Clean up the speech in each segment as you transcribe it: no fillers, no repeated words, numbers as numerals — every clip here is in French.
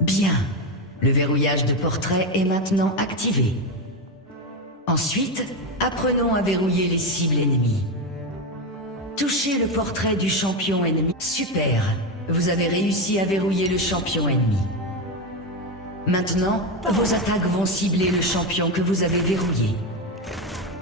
Bien. Le verrouillage de portrait est maintenant activé. Ensuite, apprenons à verrouiller les cibles ennemies. Touchez le portrait du champion ennemi. Super. Vous avez réussi à verrouiller le champion ennemi. Maintenant, vos attaques vont cibler le champion que vous avez verrouillé.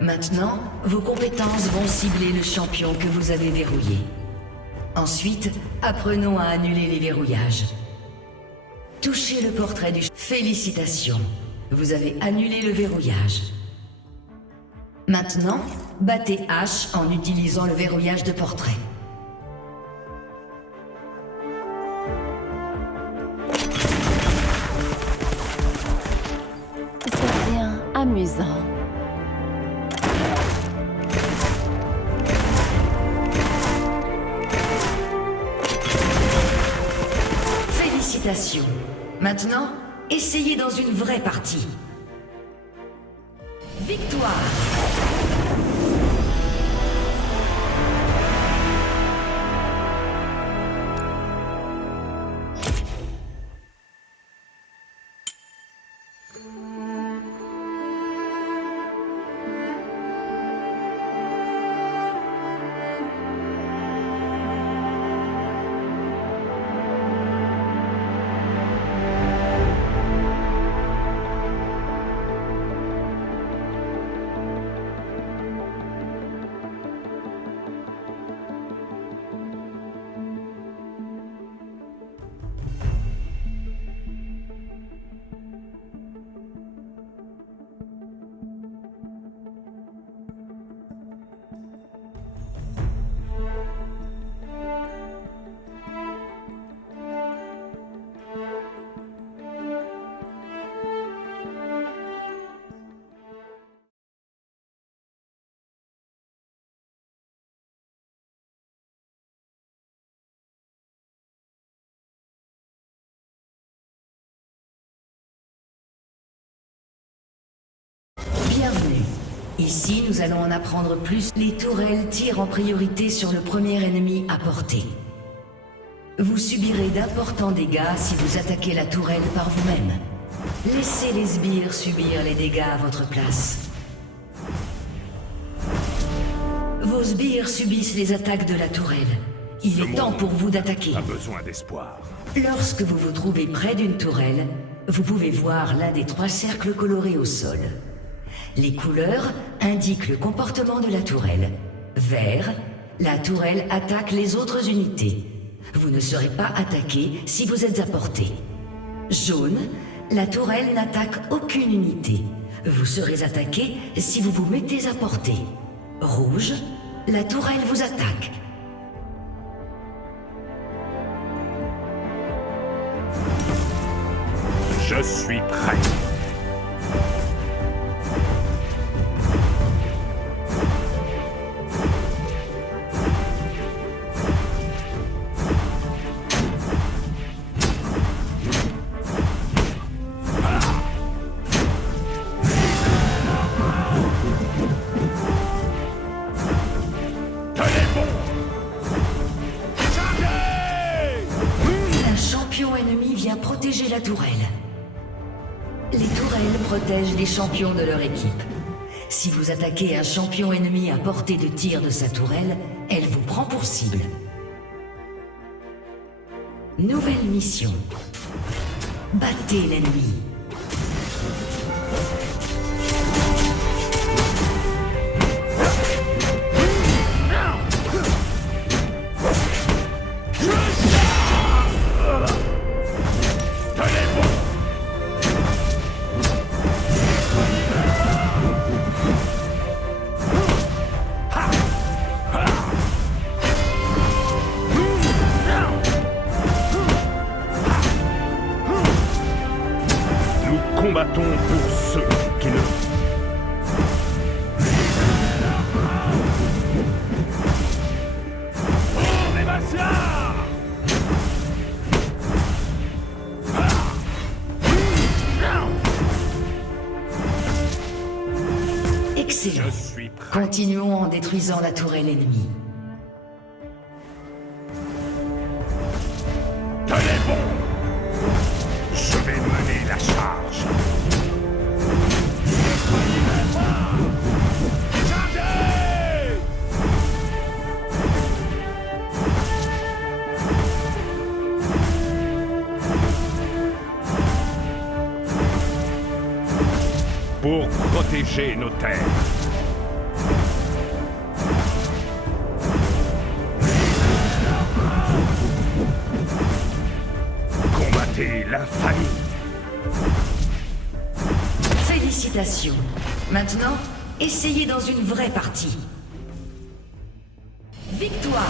Maintenant, vos compétences vont cibler le champion que vous avez verrouillé. Ensuite, apprenons à annuler les verrouillages. Touchez le portrait du... Félicitations, vous avez annulé le verrouillage. Maintenant, battez H en utilisant le verrouillage de portrait. C'est bien amusant. Félicitations. Maintenant, essayez dans une vraie partie. Victoire! Bienvenue. Ici, nous allons en apprendre plus. Les tourelles tirent en priorité sur le premier ennemi à portée. Vous subirez d'importants dégâts si vous attaquez la tourelle par vous-même. Laissez les sbires subir les dégâts à votre place. Vos sbires subissent les attaques de la tourelle. Il est temps pour vous d'attaquer. A besoin d'espoir. Lorsque vous vous trouvez près d'une tourelle, vous pouvez voir l'un des 3 cercles colorés au sol. Les couleurs indiquent le comportement de la tourelle. Vert, la tourelle attaque les autres unités. Vous ne serez pas attaqué si vous êtes à portée. Jaune, la tourelle n'attaque aucune unité. Vous serez attaqué si vous vous mettez à portée. Rouge, la tourelle vous attaque. Je suis prêt. Un champion ennemi vient protéger la tourelle. Les tourelles protègent les champions de leur équipe. Si vous attaquez un champion ennemi à portée de tir de sa tourelle, elle vous prend pour cible. Nouvelle mission. Battez l'ennemi. Combattons pour ceux qui ne... Oh, les Martiens! Excellent. Je suis prêt. Continuons en détruisant la tourelle ennemie. Tenez bon! la charge. Chargez! Pour protéger nos terres. Combattez l'infamie. Félicitations. Maintenant, essayez dans une vraie partie. Victoire!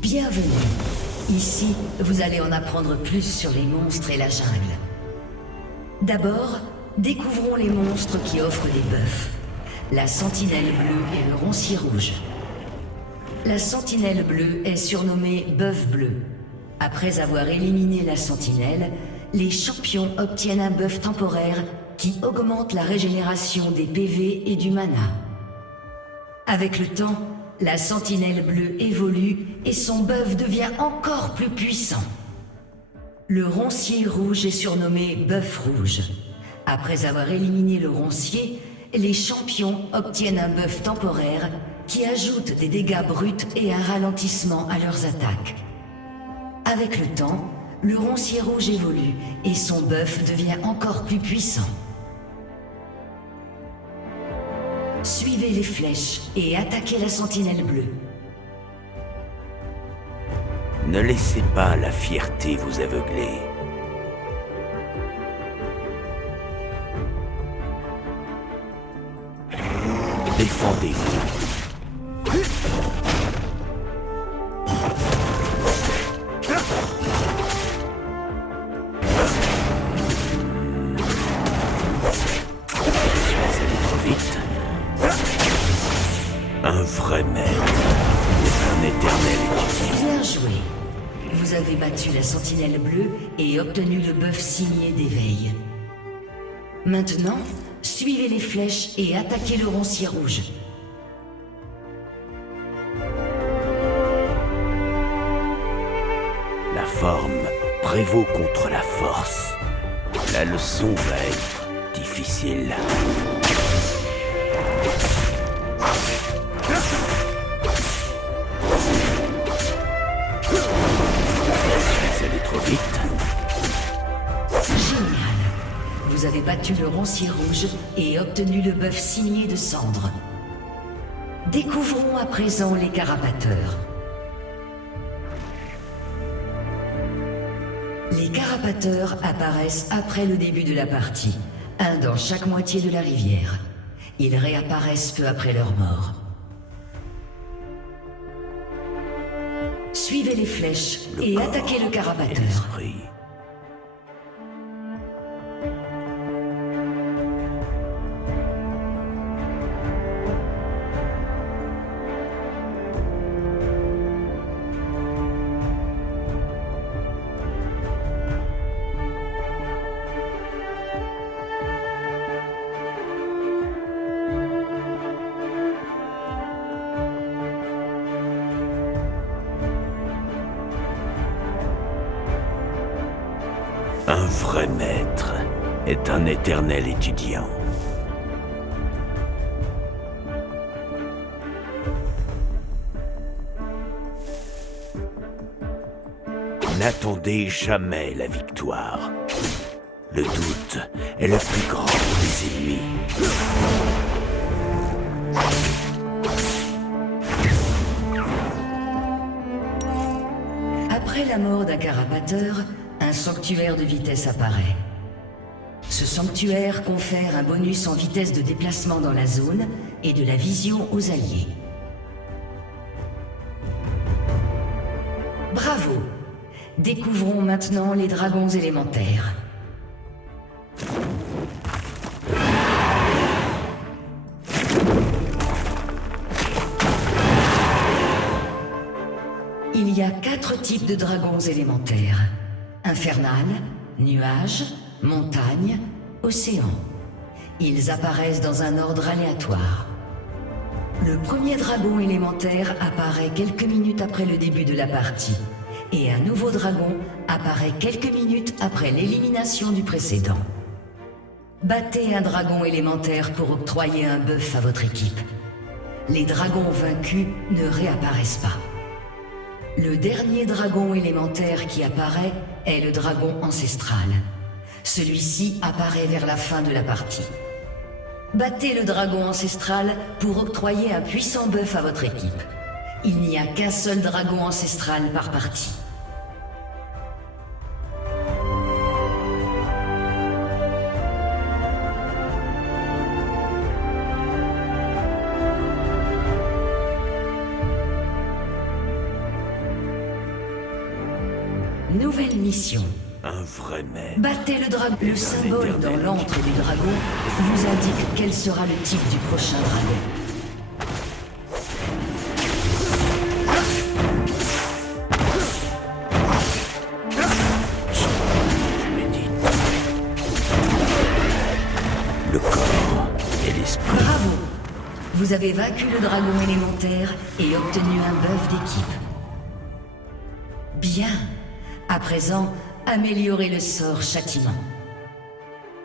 Bienvenue. Ici, vous allez en apprendre plus sur les monstres et la jungle. D'abord, découvrons les monstres qui offrent des buffs. La sentinelle bleue et le roncier rouge. La sentinelle bleue est surnommée bœuf bleu. Après avoir éliminé la sentinelle, les champions obtiennent un buff temporaire qui augmente la régénération des PV et du mana. Avec le temps, la sentinelle bleue évolue et son buff devient encore plus puissant. Le roncier rouge est surnommé bœuf rouge. Après avoir éliminé le roncier, les champions obtiennent un buff temporaire qui ajoute des dégâts bruts et un ralentissement à leurs attaques. Avec le temps, le roncier rouge évolue et son buff devient encore plus puissant. Suivez les flèches et attaquez la sentinelle bleue. Ne laissez pas la fierté vous aveugler. Défendez-vous. Un vrai maître est un éternel étudiant. Bien joué. Vous avez battu la sentinelle bleue et obtenu le buff signé d'éveil. Maintenant, suivez les flèches et attaquez le roncier rouge. La forme prévaut contre la force. La leçon va être difficile. Trop vite. Génial. Vous avez battu le roncier rouge et obtenu le buff signé de cendre. Découvrons à présent les carapateurs. Les carapateurs apparaissent après le début de la partie, un dans chaque moitié de la rivière. Ils réapparaissent peu après leur mort. Suivez les flèches et corps attaquez le et carapateur. l'esprit. Un vrai maître est un éternel étudiant. N'attendez jamais la victoire. Le doute est le plus grand des ennemis. Après la mort d'un carapateur, un sanctuaire de vitesse apparaît. Ce sanctuaire confère un bonus en vitesse de déplacement dans la zone et de la vision aux alliés. Bravo! Découvrons maintenant les dragons élémentaires. Il y a 4 types de dragons élémentaires. Infernal, nuage, montagne, océan. Ils apparaissent dans un ordre aléatoire. Le premier dragon élémentaire apparaît quelques minutes après le début de la partie. Et un nouveau dragon apparaît quelques minutes après l'élimination du précédent. Battez un dragon élémentaire pour octroyer un buff à votre équipe. Les dragons vaincus ne réapparaissent pas. Le dernier dragon élémentaire qui apparaît est le dragon ancestral. Celui-ci apparaît vers la fin de la partie. Battez le dragon ancestral pour octroyer un puissant buff à votre équipe. Il n'y a qu'un seul dragon ancestral par partie. Nouvelle mission. Un vrai maître. Battez le dragon. Le symbole dans l'antre du dragon vous indique quel sera le type du prochain dragon. Je médite. Le corps et l'esprit. Bravo! Vous avez vaincu le dragon élémentaire et obtenu un buff d'équipe. Bien. À présent, améliorez le sort châtiment.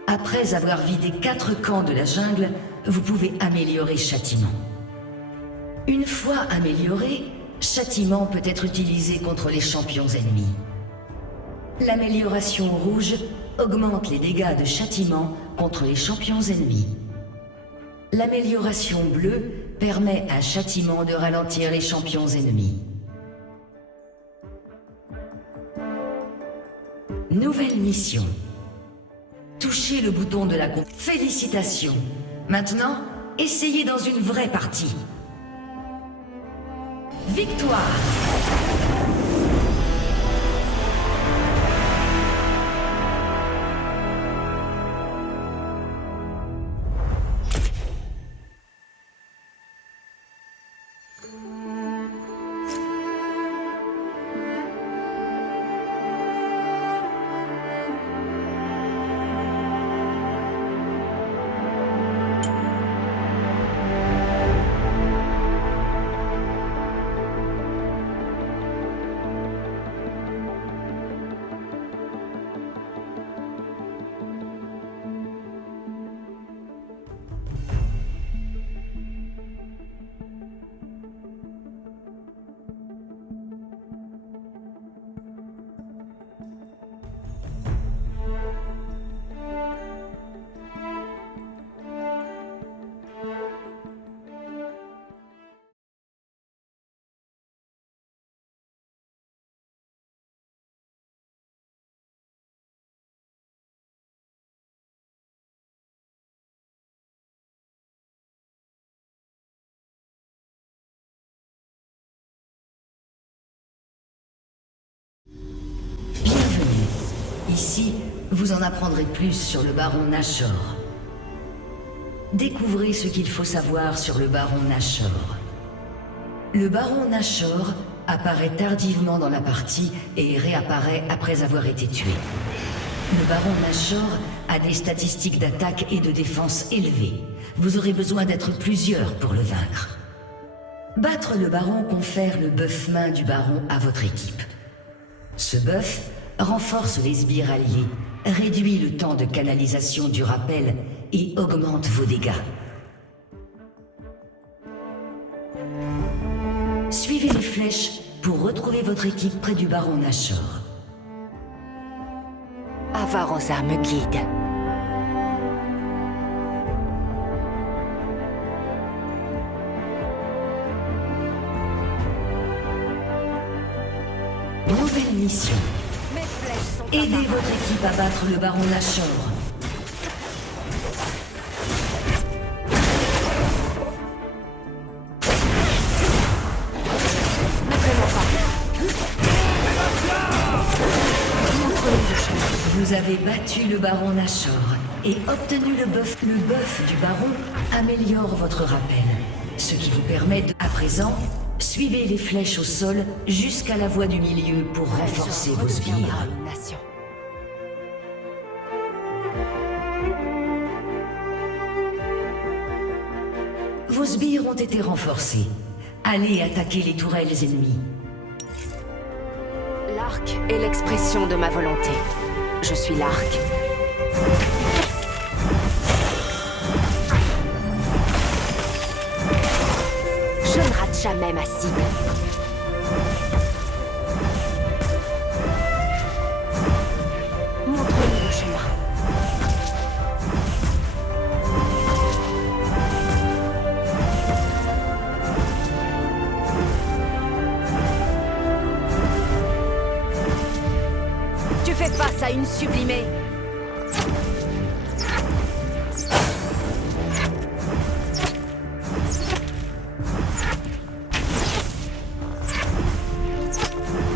Après avoir vidé 4 camps de la jungle, vous pouvez améliorer châtiment. Une fois amélioré, châtiment peut être utilisé contre les champions ennemis. L'amélioration rouge augmente les dégâts de châtiment contre les champions ennemis. L'amélioration bleue permet à châtiment de ralentir les champions ennemis. Nouvelle mission. Touchez le bouton de la con. Félicitations. Maintenant, essayez dans une vraie partie. Victoire! Ici, vous en apprendrez plus sur le baron Nashor. Découvrez ce qu'il faut savoir sur le baron Nashor. Le baron Nashor apparaît tardivement dans la partie et réapparaît après avoir été tué. Le baron Nashor a des statistiques d'attaque et de défense élevées. Vous aurez besoin d'être plusieurs pour le vaincre. Battre le baron confère le buff main du baron à votre équipe. Ce buff renforce les sbires alliés, réduit le temps de canalisation du rappel et augmente vos dégâts. Suivez les flèches pour retrouver votre équipe près du baron Nashor. Avarosa me guide. Nouvelle mission. Mes flèches sont Aidez votre équipe à battre le baron Nashor. Vous avez battu le baron Nashor et obtenu le buff. Le buff du baron améliore votre rappel, ce qui vous permet de... À présent, suivez les flèches au sol jusqu'à la voie du milieu pour renforcer vos sbires. une nation. Vos sbires ont été renforcés. Allez attaquer les tourelles ennemies. L'arc est l'expression de ma volonté. Je suis l'arc. Je ne rate jamais ma cible. Montre-nous le chemin. Tu fais face à une sublimée.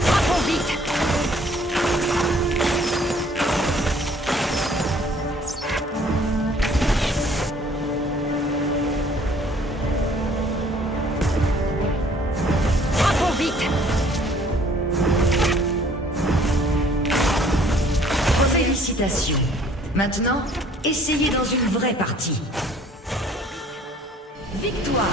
Frappons vite. Frappons vite. Félicitations. Maintenant, essayez dans une vraie partie. Victoire!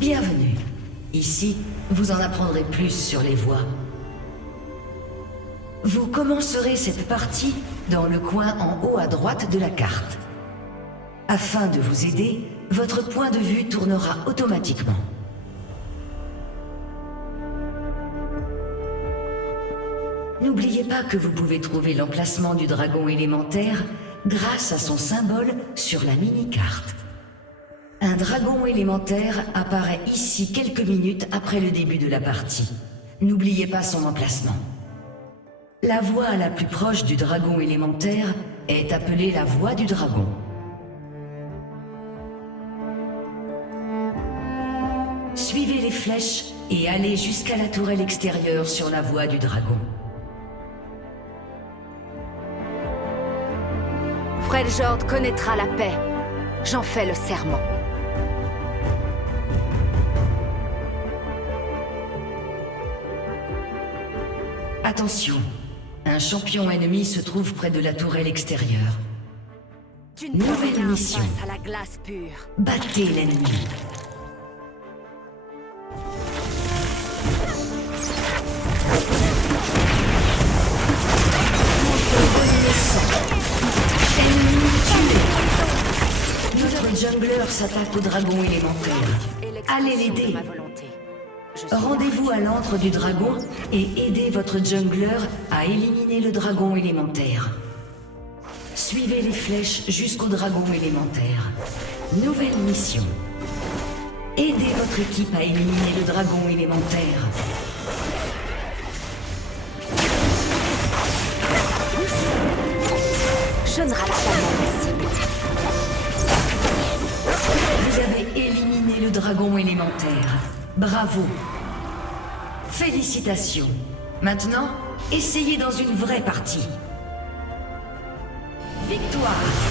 Bienvenue. Ici, vous en apprendrez plus sur les voies. Vous commencerez cette partie dans le coin en haut à droite de la carte. Afin de vous aider, votre point de vue tournera automatiquement. N'oubliez pas que vous pouvez trouver l'emplacement du dragon élémentaire grâce à son symbole sur la mini-carte. Un dragon élémentaire apparaît ici quelques minutes après le début de la partie. N'oubliez pas son emplacement. La voie la plus proche du dragon élémentaire est appelée la voie du dragon. Suivez les flèches et allez jusqu'à la tourelle extérieure sur la voie du dragon. Freljord connaîtra la paix. J'en fais le serment. Attention, un champion ennemi se trouve près de la tourelle extérieure. Tu ne peux Nouvelle rien mission. face à la glace pure. Battez l'ennemi. Ennemi tué. Notre jungler s'attaque au dragon élémentaire. Et Allez l'expression de l'aider. ma volonté. Je suis Rendez-vous à l'antre du dragon et aidez votre jungler à éliminer le dragon élémentaire. Suivez les flèches jusqu'au dragon élémentaire. Nouvelle mission. Aidez votre équipe à éliminer le dragon élémentaire. Je ne rate jamais ma cible. Vous avez éliminé le dragon élémentaire. Bravo. Félicitations. Maintenant, essayez dans une vraie partie. Victoire.